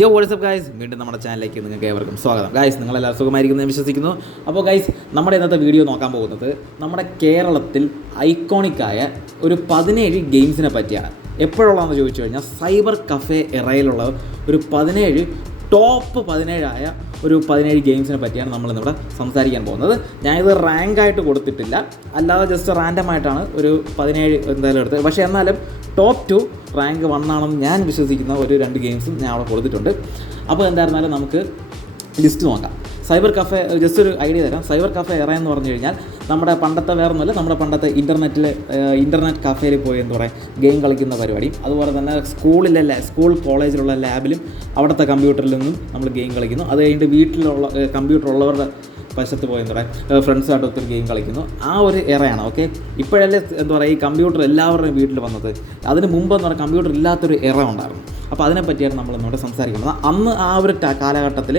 യോ WhatsApp guys വീണ്ടും നമ്മുടെ ചാനലിലേക്ക് നിങ്ങൾക്ക് ഏവർക്കും സ്വാഗതം. ഗൈസ് നിങ്ങളെല്ലാവരും സുഖമായിരിക്കുന്നു വിശ്വസിക്കുന്നു. അപ്പോൾ ഗൈസ് നമ്മുടെ ഇന്നത്തെ വീഡിയോ നോക്കാൻ പോകുന്നത് നമ്മുടെ കേരളത്തിൽ ഐക്കോണിക്കായ ഒരു പതിനേഴ് ഗെയിംസിനെ പറ്റിയാണ്. എപ്പോഴുള്ളതെന്ന് ചോദിച്ചു കഴിഞ്ഞാൽ സൈബർ കഫേ എറയിലുള്ള ഒരു പതിനേഴ് ടോപ്പ് പതിനേഴായ ഒരു പതിനേഴ് ഗെയിംസിനെ പറ്റിയാണ് നമ്മൾ ഇന്നിവിടെ സംസാരിക്കാൻ പോകുന്നത്. ഞാനിത് റാങ്കായിട്ട് കൊടുത്തിട്ടില്ല. അല്ലാതെ ജസ്റ്റ് റാൻഡമായിട്ടാണ് ഒരു പതിനേഴ് എന്തായാലും എടുത്തത്. പക്ഷേ എന്നാലും ടോപ്പ് ടു റാങ്ക് വൺ ആണെന്ന് ഞാൻ വിശ്വസിക്കുന്ന ഒരു രണ്ട് ഗെയിംസും ഞാൻ അവിടെ കൊടുത്തിട്ടുണ്ട്. അപ്പോൾ എന്തായിരുന്നാലും നമുക്ക് ലിസ്റ്റ് നോക്കാം. സൈബർ കഫേ ജസ്റ്റ് ഒരു ഐഡിയ തരാം. സൈബർ കഫേ എറ എന്ന് പറഞ്ഞു കഴിഞ്ഞാൽ നമ്മുടെ പണ്ടത്തെ വേറെ ഒന്നുമല്ല നമ്മുടെ പണ്ടത്തെ ഇന്റർനെറ്റിൽ ഇന്റർനെറ്റ് കഫേയിൽ പോയി എന്ന് പറയുക ഗെയിം കളിക്കുന്ന പരിപാടി. അതുപോലെ തന്നെ സ്കൂളിലെ സ്കൂൾ കോളേജിലുള്ള ലാബിലും അവിടുത്തെ കമ്പ്യൂട്ടറിൽ നിന്നും നമ്മൾ ഗെയിം കളിക്കുന്നു. അത് കഴിഞ്ഞിട്ട് വീട്ടിലുള്ള കമ്പ്യൂട്ടർ ഉള്ളവരുടെ വശത്ത് പോയി എന്താ പറയുക ഫ്രണ്ട്സായിട്ട് ഒത്തിരി ഗെയിം കളിക്കുന്നു. ആ ഒരു എറയാണ് ഓക്കെ ഇപ്പോഴല്ലേ എന്താ പറയുക ഈ കമ്പ്യൂട്ടർ എല്ലാവരുടെയും വീട്ടിൽ വന്നത്. അതിന് മുമ്പ് എന്ന് പറയുക കമ്പ്യൂട്ടർ ഇല്ലാത്തൊരു എറ ഉണ്ടായിരുന്നു. അപ്പോൾ അതിനെപ്പറ്റിയാണ് നമ്മൾ ഇന്നോട് സംസാരിക്കുന്നത്. അന്ന് ആ ഒരു കാലഘട്ടത്തിൽ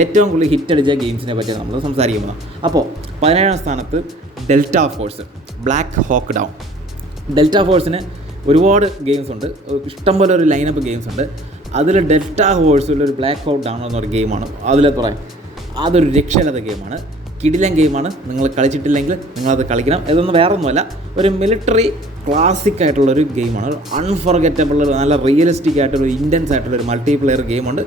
ഏറ്റവും കൂടുതൽ ഹിറ്റ് അടിച്ച ഗെയിംസിനെ പറ്റിയാണ് നമ്മൾ സംസാരിക്കുന്നത് അപ്പോൾ പതിനേഴാം സ്ഥാനത്ത് Delta Force Black Hawk Down Delta ഫോഴ്സിന് ഒരുപാട് ഗെയിംസ് ഉണ്ട്. ഇഷ്ടംപോലെ ഒരു ലൈനപ്പ് ഗെയിംസ് ഉണ്ട്. അതിൽ ഡെൽറ്റ ഹോഴ്സിലൊരു ബ്ലാക്ക് ഹോക്ക് ഡൗൺ എന്നൊരു ഗെയിമാണ് അതിൽ പറയാം അതൊരു രക്ഷയില്ലാത്ത ഗെയിമാണ് കിടിലൻ ഗെയിമാണ്. നിങ്ങൾ കളിച്ചിട്ടില്ലെങ്കിൽ നിങ്ങളത് കളിക്കണം. ഇതൊന്നും വേറെ ഒന്നുമല്ല ഒരു മിലിറ്ററി ക്ലാസിക് ആയിട്ടുള്ള ഒരു ഗെയിമാണ് അൺഫോർഗറ്റബിൾ നല്ല റിയലിസ്റ്റിക് ആയിട്ടുള്ള ഇന്റൻസ് ആയിട്ടുള്ള ഒരു മൾട്ടി പ്ലെയർ ഗെയിമുണ്ട്.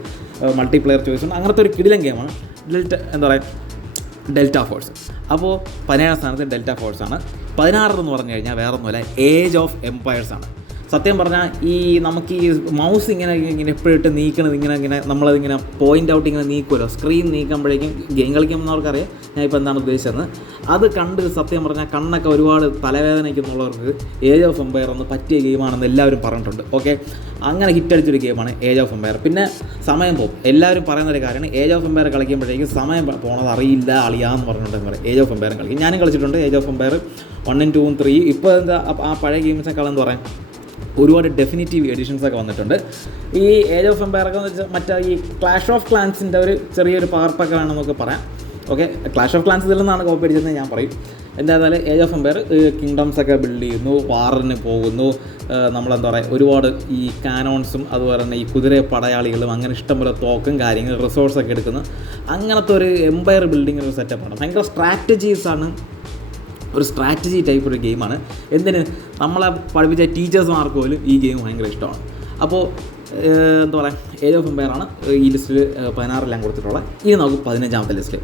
മൾട്ടി പ്ലെയർ ചോയ്സ് ഉണ്ട്. അങ്ങനത്തെ ഒരു കിടിലൻ ഗെയിമാണ്. ഡെൽറ്റ എന്താ പറയുക ഡെൽറ്റ ഫോഴ്സ് അപ്പോൾ പതിനേഴാം സ്ഥാനത്ത് ഡെൽറ്റ ഫോഴ്സ് ആണ്. പതിനാറ് എന്ന് പറഞ്ഞു കഴിഞ്ഞാൽ വേറൊന്നുമല്ല ഏജ് ഓഫ് എംപയേഴ്സ് ആണ്. സത്യം പറഞ്ഞാൽ ഈ നമുക്ക് ഈ മൗസ് ഇങ്ങനെ ഇങ്ങനെ എപ്പോഴിട്ട് നീക്കണത് ഇങ്ങനെ ഇങ്ങനെ നമ്മളതിങ്ങനെ പോയിന്റ് ഔട്ട് ഇങ്ങനെ നീക്കുമല്ലോ സ്ക്രീൻ നീക്കുമ്പോഴേക്കും ഗെയിം കളിക്കുമ്പോഴവർക്കറിയാം ഞാൻ ഇപ്പോൾ എന്താണ് ഉദ്ദേശിച്ചത് അത് കണ്ട് സത്യം പറഞ്ഞാൽ കണ്ണൊക്കെ ഒരുപാട് തലവേദനയ്ക്കുന്നുള്ളവർക്ക് ഏജ് ഓഫ് എംപയർ ഒന്ന് പറ്റിയ ഗെയിമാണെന്ന് എല്ലാവരും പറഞ്ഞിട്ടുണ്ട്. ഓക്കെ അങ്ങനെ ഹിറ്റടിച്ചൊരു ഗെയിമാണ് ഏജ് ഓഫ് എംപയർ പിന്നെ സമയം പോകും. എല്ലാവരും പറയുന്ന ഒരു കാര്യമാണ്. ഏജ് ഓഫ് എംപയർ കളിക്കുമ്പോഴേക്കും സമയം പോണത് അറിയില്ല അളിയാന്ന് പറഞ്ഞിട്ടുണ്ട് എന്താ ഏജ് ഓഫ് എംപയർ കളിക്കും ഞാനും കളിച്ചിട്ടുണ്ട് ഏജ് ഓഫ് എംപയർ വണ്ണും ടൂവും ത്രീ ഇപ്പോൾ എന്താ ആ പഴയ ഗെയിംസിനേക്കാൾ എന്ന് പറയാം? ഒരുപാട് ഡെഫിനിറ്റീവ് എഡിഷൻസ് ഒക്കെ വന്നിട്ടുണ്ട്. ഈ ഏജ് ഓഫ് എംപയർ ഒക്കെ വെച്ചാൽ മറ്റേ ഈ ക്ലാഷ് ഓഫ് ക്ലാൻസിന്റെ ഒരു ചെറിയൊരു പകർപ്പൊക്കെ വേണമെന്നൊക്കെ പറയാം. ഓക്കെ ക്ലാഷ് ഓഫ് ക്ലാൻസ് ഇതിൽ നിന്നാണ് കോപ്പി അടിച്ചതെന്ന് ഞാൻ പറയും. എന്തായാലും ഏജ് ഓഫ് എംപയർ കിങ്ഡംസ് ഒക്കെ ബിൽഡ് ചെയ്യുന്നു വാറിന് പോകുന്നു. നമ്മളെന്താ പറയുക ഒരുപാട് ഈ കാനോൺസും അതുപോലെ തന്നെ ഈ കുതിര പടയാളികളും അങ്ങനെ ഇഷ്ടംപോലെ തോക്കും കാര്യങ്ങൾ റിസോഴ്സൊക്കെ എടുക്കുന്നു. അങ്ങനത്തെ ഒരു എംപയർ ബിൽഡിംഗ് ഒരു സെറ്റപ്പാണ് ഭയങ്കര സ്ട്രാറ്റജീസാണ് ഒരു സ്ട്രാറ്റജി ടൈപ്പ് ഒരു ഗെയിമാണ് എന്തിന്? നമ്മളെ പഠിപ്പിച്ച ടീച്ചേഴ്സ്മാർക്ക് പോലും ഈ ഗെയിം ഭയങ്കര ഇഷ്ടമാണ്. അപ്പോൾ എന്താ പറയുക ഏജ് ഓഫ് എംപയർ ആണ് ഈ ലിസ്റ്റിൽ പതിനാറെല്ലാം കൊടുത്തിട്ടുള്ളത്. ഇനി നമുക്ക് പതിനഞ്ചാമത്തെ ലിസ്റ്റ്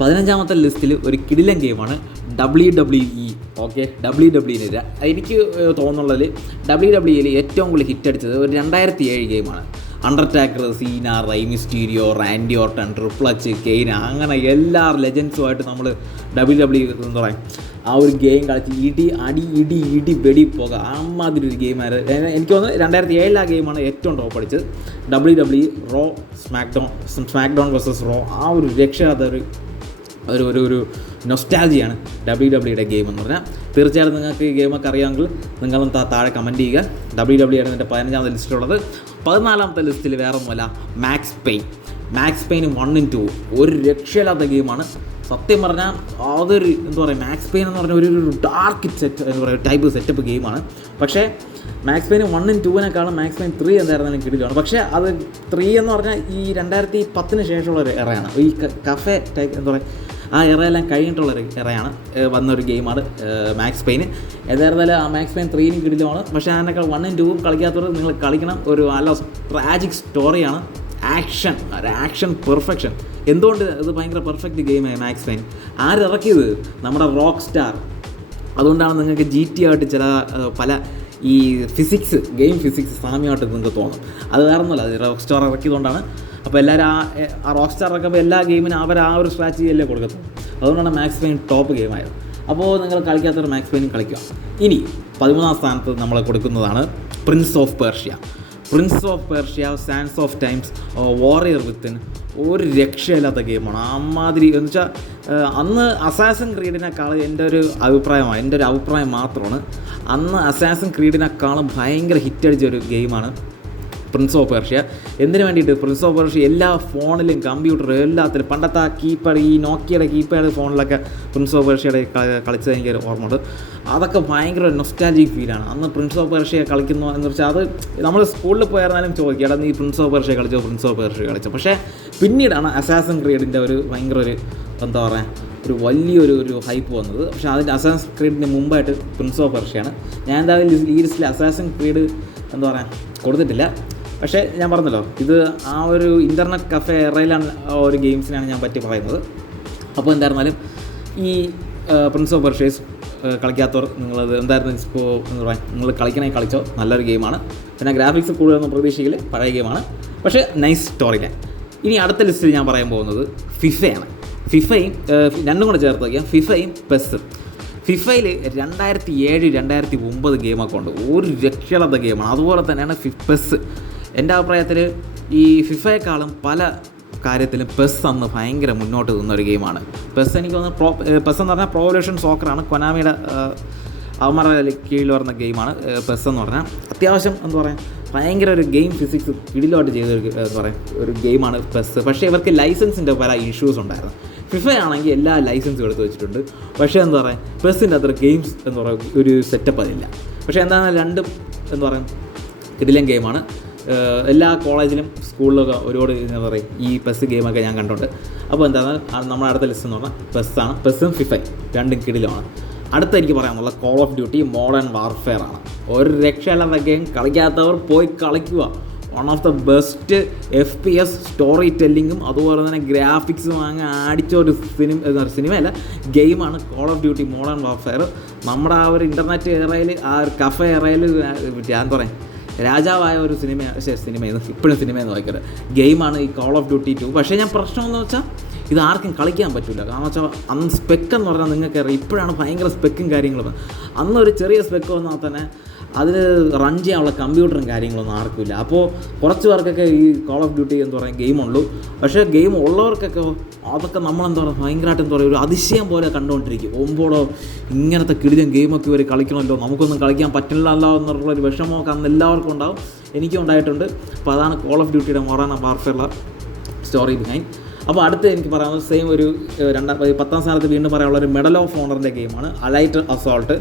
പതിനഞ്ചാമത്തെ ലിസ്റ്റിൽ ഒരു കിടിലൻ ഗെയിമാണ് W W E okay W W ഇര എനിക്ക് തോന്നുന്നതിൽ ഡബ്ല്യു ഡബ്ല്യുയിൽ ഏറ്റവും കൂടുതൽ ഹിറ്റ് അടിച്ചത് ഒരു രണ്ടായിരത്തി ഏഴ് ഗെയിമാണ് Undertaker Cena Rey Mysterio Randy Orton Triple H Kane അങ്ങനെ എല്ലാ ലെജൻസുമായിട്ട് നമ്മൾ ഡബ്ല്യു ഡബ്ല്യു എന്താ പറയുക ആ ഒരു ഗെയിം കളിച്ച് ഇടി അടി ഇടി ഇടി വെടി പോക അമ്മാതിരി ഒരു ഗെയിമായിരുന്നു എനിക്ക് തോന്നുന്നു രണ്ടായിരത്തി ഏഴിൽ ആ ഗെയിമാണ് ഏറ്റവും ടോപ്പ് അടിച്ചത്. W W Raw SmackDown SmackDown versus Raw ആ ഒരു രക്ഷയാത്ത ഒരു ഒരു ഒരു ഒരു നൊസ്റ്റാജിയാണ് ഡബ്ല്യു ഡബ്ല്യുടെ ഗെയിം എന്ന് പറഞ്ഞാൽ. തീർച്ചയായിട്ടും നിങ്ങൾക്ക് ഈ ഗെയിമൊക്കെ അറിയാമെങ്കിൽ നിങ്ങളും താഴെ കമന്റ് ചെയ്യുക. ഡബ്ല്യു ഡബ്ല്യു ആണ് എന്റെ പതിനഞ്ചാമത്തെ ലിസ്റ്റിലുള്ളത് പതിനാലാമത്തെ ലിസ്റ്റിൽ വേറെ ഒന്നുമല്ല മാക്സ് പെയിൻ മാക്സ് പെയിൻ വണ്ണും ടു ഒരു രക്ഷയില്ലാത്ത ഗെയിമാണ് സത്യം പറഞ്ഞാൽ അതൊരു എന്താ പറയുക മാക്സ് പെയിൻ എന്ന് പറഞ്ഞ ഒരു ഒരു ഡാർക്ക് സെറ്റ് എന്ന് പറയുക ടൈപ്പ് സെറ്റപ്പ് ഗെയിമാണ് പക്ഷേ മാക്സ് പെയിൻ വണ്ണും ടൂവിനേക്കാളും മാക്സ് പെയിൻ ത്രീ എന്തായിരുന്നാലും കിടിലാണ് പക്ഷേ അത് ത്രീ എന്ന് പറഞ്ഞാൽ ഈ രണ്ടായിരത്തി പത്തിന് ശേഷമുള്ള ഒരു ഇറയാണ് ഈ കഫേ ടൈപ്പ് എന്താ പറയുക ആ ഇറയെല്ലാം കഴിഞ്ഞിട്ടുള്ള ഒരു എറയാണ് ഏഹ് വന്നൊരു ഗെയിമാണ് മാക്സ് പെയിൻ ഏതായിരുന്നാലും ആ മാക്സ് പെയിൻ ത്രീനും കിടിലുമാണ് പക്ഷേ അതിനേക്കാൾ വണ്ണും ടൂവും കളിക്കാത്തവർ നിങ്ങൾ കളിക്കണം. ഒരു നല്ല ട്രാജിക് സ്റ്റോറിയാണ് ആക്ഷൻ ഒരു ആക്ഷൻ പെർഫെക്ഷൻ എന്തുകൊണ്ട് അത് ഭയങ്കര പെർഫെക്റ്റ് ഗെയിമായി മാക്സ് പെയിൻ ആരിറക്കിയത്? നമ്മുടെ റോക്ക് സ്റ്റാർ അതുകൊണ്ടാണ് നിങ്ങൾക്ക് ജി ടി ആയിട്ട് ചില പല ഈ ഫിസിക്സ് ഗെയിം ഫിസിക്സ് സാമ്യമായിട്ട് നിങ്ങൾക്ക് തോന്നും. അത് വേറെ ഒന്നുമല്ല അത് റോക്ക് സ്റ്റാർ ഇറക്കിയതുകൊണ്ടാണ്. അപ്പോൾ എല്ലാവരും ആ റോക്ക് സ്റ്റാർ ഇറക്കുമ്പോൾ എല്ലാ ഗെയിമിനും അവർ ആ ഒരു സ്ട്രാറ്റജി അല്ലേ കൊടുക്കത്തുള്ളൂ. അതുകൊണ്ടാണ് മാക്സ് പെയിൻ ടോപ്പ് ഗെയിമായത് അപ്പോൾ നിങ്ങൾ കളിക്കാത്തവർ മാക്സ് പെയിൻ കളിക്കുക. ഇനി പതിമൂന്നാം സ്ഥാനത്ത് നമ്മൾ കൊടുക്കുന്നതാണ് Prince of Persia Prince of Persia Sands of Times Warrior Within ഒരു രക്ഷയില്ലാത്ത ഗെയിമാണ്. അമ്മാതിരി എന്ന് വെച്ചാൽ അന്ന് അസാസൻ ക്രീഡിനേക്കാൾ എന്റെ ഒരു അഭിപ്രായമാണ് എന്റെ ഒരു അഭിപ്രായം മാത്രമാണ്. അന്ന് അസാസൻ ക്രീഡിനേക്കാളും ഭയങ്കര ഹിറ്റ് അടിച്ച ഒരു ഗെയിമാണ്. പ്രിൻസ് ഓഫ് പേർഷ്യ എന്തിനു വേണ്ടിയിട്ട്? പ്രിൻസ് ഓഫ് പേർഷ്യ എല്ലാ ഫോണിലും കമ്പ്യൂട്ടറും എല്ലാത്തിലും പണ്ടത്തെ ആ കീപാഡ് ഈ നോക്കിയുടെ കീപാഡ് ഫോണിലൊക്കെ പ്രിൻസ് ഓഫ് പേർഷ്യയുടെ കളിച്ചത് എനിക്ക് ഓർമ്മയുണ്ട്. അതൊക്കെ ഭയങ്കര നൊസ്റ്റാലജിക് ഫീലാണ് അന്ന് പ്രിൻസ് ഓഫ് പേർഷ്യ കളിക്കുന്നു എന്ന് വെച്ചാൽ അത് നമ്മൾ സ്കൂളിൽ പോയിരുന്നാലും ചോദിക്കുക എടാ നീ പ്രിൻസ് ഓഫ് പേർഷ്യ കളിച്ചോ? പ്രിൻസ് ഓഫ് പേർഷ്യ കളിച്ചോ? പക്ഷേ പിന്നീടാണ് അസാസൻ ക്രീഡിന്റെ ഒരു ഭയങ്കര ഒരു എന്താ പറയുക ഒരു വലിയൊരു ഒരു ഹൈപ്പ് വന്നത്. പക്ഷേ അതിന്റെ അസാസൻ ക്രീഡിന് മുമ്പായിട്ട് പ്രിൻസ് ഓഫ് പേർഷ്യയാണ് ഞാൻ എന്തായാലും ഈ ലിസ്റ്റിൽ അസാസൻ ക്രീഡ് എന്താ പറയുക കൊടുത്തിട്ടില്ല. പക്ഷേ ഞാൻ പറഞ്ഞല്ലോ ഇത് ആ ഒരു ഇന്റർനെറ്റ് കഫേ എറയിലാണ് ആ ഒരു ഗെയിംസിനാണ് ഞാൻ പറ്റി പറയുന്നത്. അപ്പോൾ എന്തായിരുന്നാലും ഈ പ്രിൻസ് ഓഫ് പെർഷേസ് കളിക്കാത്തവർ നിങ്ങളത് എന്തായിരുന്നു ഇപ്പോൾ എന്ന് പറയാൻ നിങ്ങൾ കളിക്കണമെങ്കിൽ കളിച്ചോ നല്ലൊരു ഗെയിമാണ്. പിന്നെ ഗ്രാഫിക്സ് കൂടുതലൊന്നും പ്രതീക്ഷിക്കില്ല പഴയ ഗെയിമാണ്. പക്ഷേ നൈസ് സ്റ്റോറി ഇനി അടുത്ത ലിസ്റ്റിൽ ഞാൻ പറയാൻ പോകുന്നത് ഫിഫയാണ് ഫിഫയും രണ്ടും കൂടെ ചേർത്ത് നോക്കിയാൽ ഫിഫയും പെസ്സും ഫിഫയിൽ രണ്ടായിരത്തി ഏഴ് രണ്ടായിരത്തി ഒമ്പത് ഗെയിമൊക്കെ ഉണ്ട്. ഒരു രക്ഷയില്ലാത്ത ഗെയിമാണ് അതുപോലെ തന്നെയാണ് ഫിഫ് പെസ് എന്റെ അഭിപ്രായത്തിൽ ഈ ഫിഫയെക്കാളും പല കാര്യത്തിലും പെസ് അന്ന് ഭയങ്കര മുന്നോട്ട് നിന്ന ഒരു ഗെയിമാണ് പെസ് എനിക്ക് തോന്നുന്നു പ്രോ പെസ് എന്ന് പറഞ്ഞാൽ പ്രോവല്യൂഷൻ സോക്കറാണ് കൊനാമിയുടെ അവന്മാരുടെ കീഴിൽ വരുന്ന ഗെയിമാണ് പെസ് എന്ന് പറഞ്ഞാൽ. അത്യാവശ്യം എന്ന് പറയുക ഭയങ്കര ഒരു ഗെയിം ഫിസിക്സ് കിടിലോട്ട് ചെയ്ത ഒരു എന്താ പറയുക ഒരു ഗെയിമാണ് പെസ്. പക്ഷേ ഇവർക്ക് ലൈസൻസിന്റെ പല ഇഷ്യൂസ് ഉണ്ടായിരുന്നു. ഫിഫ ആണെങ്കിൽ എല്ലാ ലൈസൻസും എടുത്ത് വെച്ചിട്ടുണ്ട്. പക്ഷേ എന്താ പറയുക പെസ്സിന്റെ അത്ര ഗെയിംസ് എന്ന് പറയുക ഒരു സെറ്റപ്പ് അതില്ല. പക്ഷേ എന്താണ് രണ്ടും എന്ന് പറയുക കിടിലൻ ഗെയിമാണ് എല്ലാ കോളേജിലും സ്കൂളിലൊക്കെ ഒരുപാട് എന്താ പറയുക ഈ പെസ് ഗെയിമൊക്കെ ഞാൻ കണ്ടിട്ടുണ്ട്. അപ്പോൾ എന്താണ് നമ്മുടെ അടുത്ത ലിസ്റ്റ് എന്ന് പറഞ്ഞാൽ പെസ്സാണ് പെസ്സും ഫിഫൈ രണ്ടും കിടിലുമാണ്. അടുത്ത എനിക്ക് പറയാനുള്ള Call of Duty Modern Warfare ആണ്. ഒരു രക്ഷയില്ലാത്ത ഗെയിം കളിക്കാത്തവർ പോയി കളിക്കുക. One of the best F P S story ടെല്ലിങ്ങും അതുപോലെ തന്നെ ഗ്രാഫിക്സും അങ്ങ് അടിച്ച ഒരു സിനിമ സിനിമയല്ല ഗെയിമാണ് Call of Duty Modern Warfare നമ്മുടെ ആ ഒരു ഇന്റർനെറ്റ് ഏറയിൽ ആ ഒരു കഫേ ഏറയിൽ ഞാൻ പറയാം രാജാവായ ഒരു സിനിമ സിനിമയെന്ന് ഇപ്പോഴും സിനിമയെന്ന് വായിക്കരുത് ഗെയിമാണ് ഈ കോൾ ഓഫ് ഡ്യൂട്ടി ടു പക്ഷേ ഞാൻ പ്രശ്നമെന്ന് വെച്ചാൽ ഇത് ആർക്കും കളിക്കാൻ പറ്റില്ല കാരണം വെച്ചാൽ അന്ന് സ്പെക്ക് എന്ന് പറഞ്ഞാൽ നിങ്ങൾക്ക് അറിയാം ഇപ്പോഴാണ് ഭയങ്കര സ്പെക്കും കാര്യങ്ങളും. അന്നൊരു ചെറിയ സ്പെക്ക് വന്നാൽ തന്നെ അതിന് റൺ ചെയ്യാനുള്ള കമ്പ്യൂട്ടറും കാര്യങ്ങളൊന്നും ആർക്കുമില്ല. അപ്പോൾ കുറച്ച് പേർക്കൊക്കെ ഈ കോൾ ഓഫ് ഡ്യൂട്ടി എന്ന് പറയുന്ന ഗെയിമുള്ളൂ പക്ഷേ ഗെയിം ഉള്ളവർക്കൊക്കെ അതൊക്കെ നമ്മളെന്താ പറയുക ഭയങ്കരമായിട്ട് എന്താ പറയുക ഒരു അതിശയം പോലെ കണ്ടുകൊണ്ടിരിക്കും. ഒമ്പോടോ ഇങ്ങനത്തെ കിടിലൻ ഗെയിമൊക്കെ ഇവർ കളിക്കണമല്ലോ നമുക്കൊന്നും കളിക്കാൻ പറ്റില്ലല്ലോ എന്നുള്ളൊരു വിഷമമൊക്കെ അന്ന് എല്ലാവർക്കും ഉണ്ടാവും. എനിക്കും ഉണ്ടായിട്ടുണ്ട്. അപ്പോൾ അതാണ് കോൾ ഓഫ് ഡ്യൂട്ടിയുടെ മൊറാന വാർഫെയറുള്ള സ്റ്റോറി ബിഹൈൻഡ് അപ്പോൾ അടുത്ത് എനിക്ക് പറയാനുള്ളത് സെയിം ഒരു രണ്ടാം പത്താം സ്ഥാനത്ത് വീണ്ടും പറയാനുള്ള ഒരു മെഡൽ ഓഫ് ഓണറിന്റെ ഗെയിമാണ് അലൈറ്റ് അസോൾട്ട്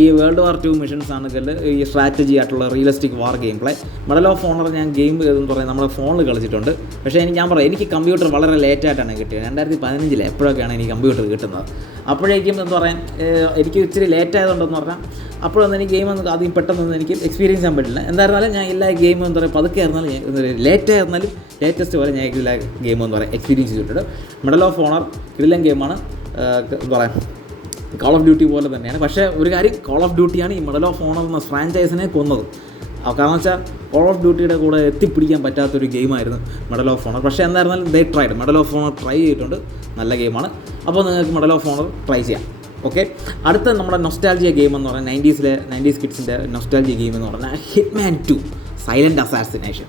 ഈ വേൾഡ് വാർ ടു മിഷൻസ് ആണെങ്കിൽ ഈ സ്ട്രാറ്റജി ആയിട്ടുള്ള realistic war game play Medal of Honor ഞാൻ ഗെയിം എന്ന് പറയുന്നത് നമ്മുടെ ഫോണിൽ കളിച്ചിട്ടുണ്ട്. പക്ഷേ എനിക്ക് ഞാൻ പറയാം എനിക്ക് കമ്പ്യൂട്ടർ വളരെ ലേറ്റായിട്ടാണ് കിട്ടിയത്. രണ്ടായിരത്തി പതിനഞ്ചിൽ എപ്പോഴൊക്കെയാണ് എനിക്ക് കമ്പ്യൂട്ടർ കിട്ടുന്നത്? അപ്പോഴേക്കും എന്താ പറയുക ഏഹ്, എനിക്ക് ഇച്ചിരി ലേറ്റ് ആയതുകൊണ്ടെന്ന് പറഞ്ഞാൽ അപ്പോഴൊന്നും എനിക്ക് ഗെയിം ഒന്നും ആദ്യം പെട്ടെന്നൊന്നും എനിക്ക് എക്സ്പീരിയൻസ് ചെയ്യാൻ പറ്റില്ല. എന്തായിരുന്നാലും ഞാൻ എല്ലാ ഗെയിമും എന്ന് പറയുക പതുക്കെ ആയിരുന്നാലും ലേറ്റ് ആയിരുന്നാലും ലേറ്റസ്റ്റ് പോലെ ഞാൻ എല്ലാ ഗെയിമും എന്ന് പറയുക എക്സ്പീരിയൻസ് ചെയ്തിട്ടുണ്ട്. മെഡൽ ഓഫ് ഓണർ കിടിലൻ ഗെയിമാണ് എന്താ പറയുക കോൾ ഓഫ് ഡ്യൂട്ടി പോലെ തന്നെയാണ്. പക്ഷേ ഒരു കാര്യം കോൾ ഓഫ് ഡ്യൂട്ടിയാണ് ഈ മെഡൽ ഓഫ് ഓണർ എന്ന ഫ്രാഞ്ചൈസിനെ കൊന്നത്. കാരണം വെച്ചാൽ കോൾ ഓഫ് ഡ്യൂട്ടിയുടെ കൂടെ എത്തിപ്പിടിക്കാൻ പറ്റാത്തൊരു ഗെയിമായിരുന്നു മെഡൽ ഓഫ് ഓണർ പക്ഷേ എന്തായിരുന്നാലും they tried Medal of Honor try ചെയ്തിട്ടുണ്ട്. നല്ല ഗെയിമാണ്. അപ്പോൾ നിങ്ങൾക്ക് മെഡൽ ഓഫ് ഓണർ ട്രൈ ചെയ്യാം. ഓക്കെ അടുത്ത നമ്മുടെ നൊസ്റ്റാൾജിയ ഗെയിം എന്ന് പറഞ്ഞാൽ നയന്റീസിലെ നയന്റീസ് കിഡ്സിന്റെ നൊസ്റ്റാൾജിയ ഗെയിം എന്ന് പറഞ്ഞാൽ ഹിറ്റ്മാൻ ടു സൈലന്റ് അസാസിനേഷൻ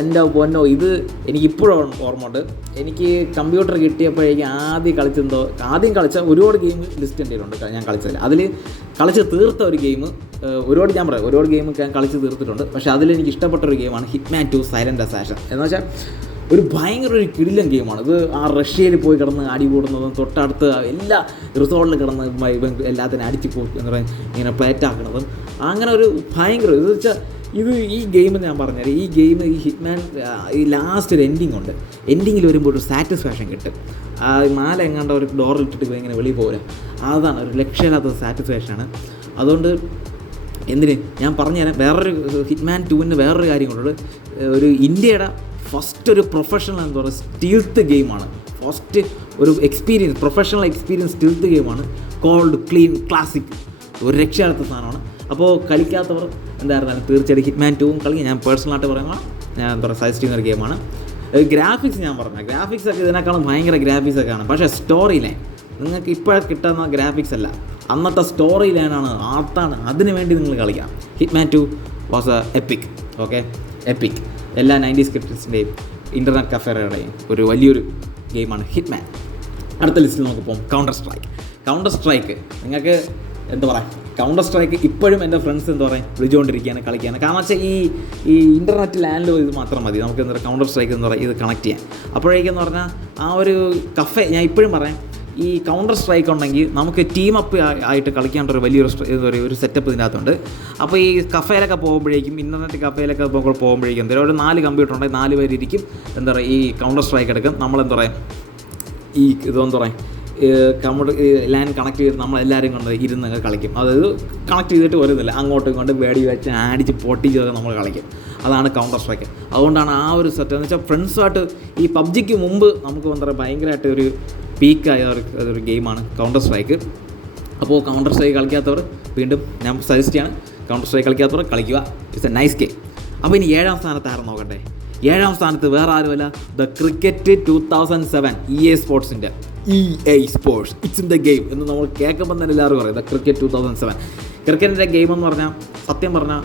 എന്റെ പൊന്നോ ഇത് എനിക്കിപ്പോഴോ ഓർമ്മ ഉണ്ട് എനിക്ക് കമ്പ്യൂട്ടർ കിട്ടിയപ്പോഴേക്കും ആദ്യം കളിച്ചെന്തോ ആദ്യം കളിച്ച ഒരുപാട് ഗെയിം ലിസ്റ്റ് എന്റെ ഉണ്ട് ഞാൻ കളിച്ചതിൽ അതിൽ കളിച്ച് തീർത്ത ഒരു ഗെയിം ഒരുപാട് ഞാൻ പറയാം. ഒരുപാട് ഗെയിം ഞാൻ കളിച്ച് തീർത്തിട്ടുണ്ട്. പക്ഷേ അതിൽ എനിക്ക് ഇഷ്ടപ്പെട്ട ഒരു ഗെയിമാണ് ഹിറ്റ്മാൻ ടു സൈലന്റ് അസാഷൻ എന്ന് വെച്ചാൽ ഒരു ഭയങ്കര ഒരു കിടിലൻ ഗെയിമാണ് ഇത് ആ റഷ്യയിൽ പോയി കിടന്ന് അടി കൂടുന്നതും തൊട്ടടുത്ത് എല്ലാ റിസോർട്ടിൽ കിടന്ന് എല്ലാത്തിനും അടിച്ച് പോ എന്താ പറയുക ഇങ്ങനെ പ്ലേറ്റ് ആക്കുന്നതും. അങ്ങനെ ഒരു ഭയങ്കര ഇത് വെച്ചാൽ ഇത് ഈ ഗെയിം ഞാൻ പറഞ്ഞത് ഈ ഗെയിം ഈ ഹിറ്റ്മാൻ ഈ ലാസ്റ്റ് ഒരു എൻഡിങ് ഉണ്ട്. എൻഡിങ്ങിൽ വരുമ്പോൾ ഒരു സാറ്റിസ്ഫാക്ഷൻ കിട്ടും. ആ മാല എങ്ങാണ്ട് ഒരു ഡോറിൽ ഇട്ടിട്ട് പോയി ഇങ്ങനെ വെളിയിൽ പോരാ. അതാണ് ഒരു ലക്ഷ്യമില്ലാത്ത സാറ്റിസ്ഫാക്ഷനാണ് അതുകൊണ്ട് എന്തിന്? ഞാൻ പറഞ്ഞു പറഞ്ഞുതരാം. വേറൊരു ഹിറ്റ്മാൻ ടുവിന് വേറൊരു കാര്യം കൊണ്ടുള്ളത് ഒരു ഇന്ത്യയുടെ ഫസ്റ്റ് ഒരു പ്രൊഫഷണൽ എന്താ പറയുക സ്റ്റീൽത്ത് ഗെയിമാണ് ഫസ്റ്റ് ഒരു എക്സ്പീരിയൻസ് പ്രൊഫഷണൽ എക്സ്പീരിയൻസ് സ്റ്റീൽത്ത് ഗെയിമാണ് കോൾഡ് ക്ലീൻ ക്ലാസിക് ഒരു രക്ഷയില്ലാത്ത സാധനമാണ്. അപ്പോൾ കളിക്കാത്തവർ എന്തായിരുന്നാലും തീർച്ചയായിട്ടും ഹിറ്റ്മാൻ ടൂവും കളിക്കും. ഞാൻ പേഴ്സണലായിട്ട് പറയുമ്പോൾ ഞാൻ എന്താ പറയുക സജസ്റ്റ് ചെയ്യുന്ന ഒരു ഗെയിമാണ് ഗ്രാഫിക്സ് ഞാൻ പറഞ്ഞ ഗ്രാഫിക്സ് ഒക്കെ ഇതിനേക്കാളും ഭയങ്കര ഗ്രാഫിക്സ് ഒക്കെ ആണ്. പക്ഷേ സ്റ്റോറി ലൈൻ നിങ്ങൾക്ക് ഇപ്പോൾ കിട്ടുന്ന ഗ്രാഫിക്സ് അല്ല. അന്നത്തെ സ്റ്റോറി ലൈനാണ് ആർത്താണ് അതിന് വേണ്ടി നിങ്ങൾ കളിക്കാം. Hitman two was a epic okay epic എല്ലാ നയന്റീസ് സ്ക്രിപ്റ്റിന്റെയും ഇന്റർനെറ്റ് കഫേറുകളുടെയും ഒരു വലിയൊരു ഗെയിമാണ് ഹിറ്റ്മാൻ അടുത്ത ലിസ്റ്റിൽ നമുക്ക് പോകാം. കൗണ്ടർ സ്ട്രൈക്ക് കൗണ്ടർ സ്ട്രൈക്ക് നിങ്ങൾക്ക് എന്താ പറയുക കൗണ്ടർ സ്ട്രൈക്ക് ഇപ്പോഴും എന്റെ ഫ്രണ്ട്സ് എന്താ പറയുക വിളിച്ചുകൊണ്ടിരിക്കുകയാണ് കളിക്കുകയാണ്. കാരണം വെച്ചാൽ ഈ ഈ ഇന്റർനെറ്റ് ലാൻഡിൽ ഇത് മാത്രം മതി. നമുക്ക് എന്താ പറയുക കൗണ്ടർ സ്ട്രൈക്ക് എന്ന് പറയുക ഇത് കണക്ട് ചെയ്യാൻ അപ്പോഴേക്കെന്ന് പറഞ്ഞാൽ ആ ഒരു കഫേ ഞാൻ ഇപ്പോഴും പറയാം ഈ കൗണ്ടർ സ്ട്രൈക്ക് ഉണ്ടെങ്കിൽ നമുക്ക് ടീം അപ്പ് ആയിട്ട് കളിക്കാനുള്ള ഒരു വലിയൊരു എന്താ പറയുക ഒരു സെറ്റപ്പ് ഇതിനകത്തുണ്ട്. അപ്പോൾ ഈ കഫേയിലൊക്കെ പോകുമ്പോഴേക്കും ഇന്റർനെറ്റ് കഫേയിലൊക്കെ പോകുമ്പോൾ പോകുമ്പോഴേക്കും എന്താ ഒരു നാല് കമ്പ്യൂട്ടർ ഉണ്ടെങ്കിൽ നാല് പേരിരിക്കും എന്താ പറയുക ഈ കൗണ്ടർ സ്ട്രൈക്ക് എടുക്കും. നമ്മളെന്താ പറയുക ഈ ഇതെന്താ പറയുക കമ്പ്യൂട്ടർ ലാൻ കണക്ട് ചെയ്ത് നമ്മളെല്ലാവരും കൊണ്ട് ഇരുന്ന് അങ്ങ് കളിക്കും. അതായത് കണക്ട് ചെയ്തിട്ട് വരുന്നില്ല. അങ്ങോട്ടും കൊണ്ട് വേടി വെച്ച് ആടിച്ച് പൊട്ടിച്ച് നമ്മൾ കളിക്കും. അതാണ് കൗണ്ടർ സ്ട്രൈക്ക് അതുകൊണ്ടാണ് ആ ഒരു സെറ്റ് എന്ന് വെച്ചാൽ ഫ്രണ്ട്സുമായിട്ട് ഈ പബ്ജിക്ക് മുമ്പ് നമുക്ക് പറയുക ഭയങ്കരമായിട്ട് ഒരു പീക്കായ ഒരു ഗെയിമാണ് കൗണ്ടർ സ്ട്രൈക്ക് അപ്പോൾ കൗണ്ടർ സ്ട്രൈക്ക് കളിക്കാത്തവർ വീണ്ടും ഞാൻ സജസ്റ്റ് ചെയ്യാണ് കൗണ്ടർ സ്ട്രൈക്ക് കളിക്കാത്തവർ കളിക്കുക. ഇറ്റ്സ് എ നൈസ് ഗെയിം അപ്പോൾ ഇനി ഏഴാം സ്ഥാനത്ത് ആരും നോക്കട്ടെ? ഏഴാം സ്ഥാനത്ത് വേറെ ആരുമല്ല? The cricket two thousand seven E A സ്പോർട്സിന്റെ E A Sports it's in the game എന്ന് നമ്മൾ കേൾക്കുമ്പോൾ തന്നെ എല്ലാവരും പറയും. The cricket two thousand seven ക്രിക്കറ്റിന്റെ ഗെയിം എന്ന് പറഞ്ഞാൽ സത്യം പറഞ്ഞാൽ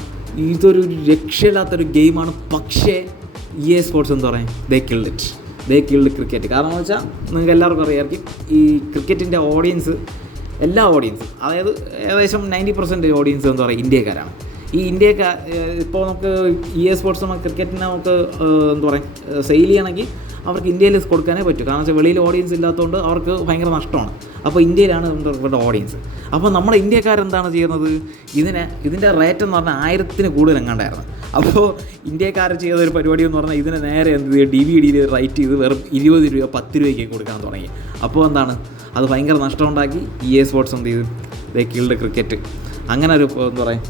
ഇതൊരു രക്ഷയില്ലാത്തൊരു ഗെയിമാണ് പക്ഷേ ഇ എ സ്പോർട്സ് എന്ന് പറയും. They killed it they killed cricket കാരണം എന്ന് വെച്ചാൽ നിങ്ങൾക്ക് എല്ലാവർക്കും അറിയാമായിരിക്കും ഈ ക്രിക്കറ്റിന്റെ ഓഡിയൻസ് എല്ലാ ഓഡിയൻസും അതായത് ഏകദേശം നയന്റി പെർസെന്റ് ഓഡിയൻസ് എന്ന് പറയുക ഇന്ത്യക്കാരാണ്. ഈ ഇന്ത്യക്കാർ ഇപ്പോൾ നമുക്ക് ഇ എ സ്പോർട്സ് ക്രിക്കറ്റിനെ നമുക്ക് എന്താ പറയുക സെയിൽ ചെയ്യണമെങ്കിൽ അവർക്ക് ഇന്ത്യയിൽ കൊടുക്കാനേ പറ്റൂ. കാരണം വെച്ചാൽ വെളിയിൽ ഓഡിയൻസ് ഇല്ലാത്തതുകൊണ്ട് അവർക്ക് ഭയങ്കര നഷ്ടമാണ്. അപ്പോൾ ഇന്ത്യയിലാണ് ഇവരുടെ ഓഡിയൻസ് അപ്പോൾ നമ്മുടെ ഇന്ത്യക്കാരെന്താണ് ചെയ്യുന്നത്? ഇതിനെ ഇതിന്റെ റേറ്റ് എന്ന് പറഞ്ഞാൽ ആയിരത്തിന് കൂടുതൽ എങ്ങാണ്ടായിരുന്നു. അപ്പോൾ ഇന്ത്യക്കാർ ചെയ്ത ഒരു പരിപാടി എന്ന് പറഞ്ഞാൽ ഇതിനെ നേരെ എന്ത് ചെയ്യുക ഡി വി ഡിയിൽ റൈറ്റ് ചെയ്ത് വെറും ഇരുപത് രൂപ പത്ത് രൂപയ്ക്ക് കൊടുക്കാൻ തുടങ്ങി. അപ്പോൾ എന്താണ്? അത് ഭയങ്കര നഷ്ടമുണ്ടാക്കി ഇ എ സ്പോർട്സ് എന്ത് ചെയ്തു? They killed cricket. അങ്ങനെ ഒരു എന്താ പറയുക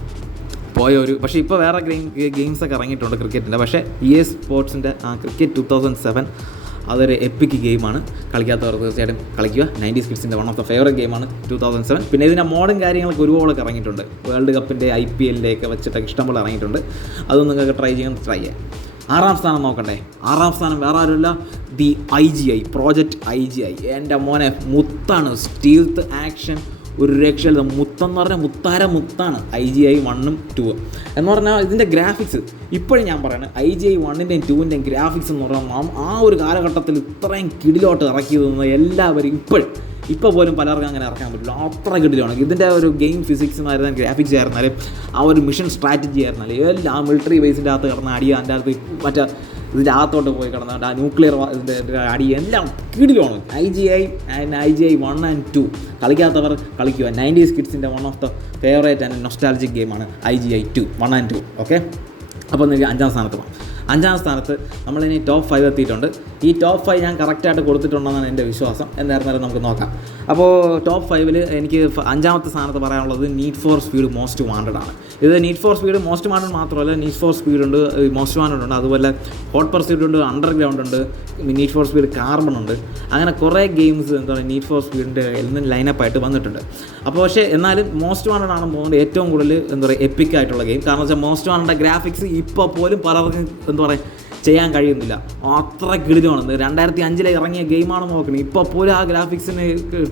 പോയ ഒരു പക്ഷേ ഇപ്പോൾ വേറെ ഗെയിം ഗെയിംസ് ഒക്കെ ഇറങ്ങിയിട്ടുണ്ട് ക്രിക്കറ്റിന്റെ പക്ഷേ ഇ എ സ്പോർട്സിന്റെ ആ ക്രിക്കറ്റ് ടു തൗസൻഡ് സെവൻ അതൊരു എപ്പിക് ഗെയിമാണ് കളിക്കാത്തവർ തീർച്ചയായിട്ടും കളിക്കുക. നയന്റി കിഡ്സിന്റെ വൺ ഓഫ് ദ ഫേവറേറ്റ് ഗെയിമാണ് ടു തൗസൻഡ് സെവൻ പിന്നെ ഇതിന്റെ മോഡേൺ കാര്യങ്ങളൊക്കെ ഒരുപാടൊക്കെ ഇറങ്ങിയിട്ടുണ്ട്. വേൾഡ് കപ്പിന്റെ ഐ പി എല്ലിന്റെ ഒക്കെ വെച്ചിട്ടൊക്കെ ഇഷ്ടംപോലെ ഇറങ്ങിയിട്ടുണ്ട്. അതൊന്നും നിങ്ങൾക്ക് ട്രൈ ചെയ്യാൻ ട്രൈ ചെയ്യാം. ആറാം സ്ഥാനം നോക്കണ്ടേ? ആറാം സ്ഥാനം വേറെ ആരുമില്ല. The I G I project I G I എന്റെ മോനെ മുത്താണ്. സ്റ്റീൽത്ത് ആക്ഷൻ ഒരു രക്ഷയില്ല. മുത്തെന്ന് പറഞ്ഞാൽ മുത്താര മുത്താണ്. ഐ ജി ഐ വണ്ണും ടൂവും എന്ന് പറഞ്ഞാൽ ഇതിന്റെ ഗ്രാഫിക്സ് ഇപ്പോഴും ഞാൻ പറയണത് ഐ ജി ഐ വണ്ണിന്റെയും ടൂവിന്റെയും ഗ്രാഫിക്സ് എന്ന് പറഞ്ഞാൽ ആ- ഒരു കാലഘട്ടത്തിൽ ഇത്രയും കിടിലോട്ട് ഇറക്കിയതെന്ന് എല്ലാവരും ഇപ്പോഴും ഇപ്പോൾ പോലും പലർക്കും അങ്ങനെ ഇറക്കാൻ പറ്റില്ല. അത്ര കിടിലാണ്. ഇതിന്റെ ഒരു ഗെയിം ഫിസിക്സുമായിരുന്നാലും ഗ്രാഫിക്സ് ആയിരുന്നാലും ആ ഒരു മിഷൻ സ്ട്രാറ്റജി ആയിരുന്നാലും എല്ലാം മിലിറ്ററി ബേസിന്റെ അകത്ത് കിടന്ന് അടിയാന്റെ അകത്ത് മറ്റേ ഇതിന്റെ അകത്തോട്ട് പോയി കിടന്നുകൊണ്ട് ആ ന്യൂക്ലിയർ അടി എല്ലാം കീടിലാണ് I G I and I G I one and two കളിക്കാത്തവർ കളിക്കുക. Nineties കിഡ്സിന്റെ one of the favourite and nostalgic ഗെയിമാണ് I G I two one and two okay അപ്പോൾ നിങ്ങൾക്ക് അഞ്ചാം സ്ഥാനത്ത് പോകാം. അഞ്ചാം സ്ഥാനത്ത് നമ്മളിനി ടോപ്പ് ഫൈവ് എത്തിയിട്ടുണ്ട്. ഈ ടോപ്പ് ഫൈവ് ഞാൻ കറക്റ്റായിട്ട് കൊടുത്തിട്ടുണ്ടെന്നാണ് എന്റെ വിശ്വാസം. എന്തായിരുന്നാലും നമുക്ക് നോക്കാം. അപ്പോൾ ടോപ്പ് ഫൈവിൽ എനിക്ക് അഞ്ചാമത്തെ സ്ഥാനത്ത് പറയാനുള്ളത് Need for Speed Most Wanted ആണ്. ഇത് Need for Speed Most Wanted മാത്രമല്ല നീറ്റ് ഫോർ സ്പീഡ് ഉണ്ട് മോസ്റ്റ് വാണ്ടഡ് ഉണ്ട് അതുപോലെ ഹോട്ട് പർസ്യൂട്ട് ഉണ്ട് അണ്ടർഗ്രൗണ്ട് ഉണ്ട് നീറ്റ് ഫോർ സ്പീഡ് കാർബൺ ഉണ്ട്. അങ്ങനെ കുറേ ഗെയിംസ് എന്താ പറയുക നീറ്റ് ഫോർ സ്പീഡിന്റെ ലൈനപ്പ് ആയിട്ട് വന്നിട്ടുണ്ട്. അപ്പോൾ പക്ഷേ എന്നാലും മോസ്റ്റ് വാണ്ടഡ് ആണ് പോകുന്നത് ഏറ്റവും കൂടുതൽ എന്താ പറയുക എപ്പിക് ആയിട്ടുള്ള ഗെയിം കാരണം വെച്ചാൽ മോസ്റ്റ് വാണ്ടഡ് ഗ്രാഫിക്സ് ഇപ്പോൾ പോലും പലർക്കും എന്താ പറയുക ചെയ്യാൻ കഴിയുന്നില്ല. അത്ര കിടിലാണ് രണ്ടായിരത്തി അഞ്ചിലെ ഇറങ്ങിയ ഗെയിമാണ് നോക്കുന്നത് ഇപ്പോൾ പോലും ആ ഗ്രാഫിക്സിന്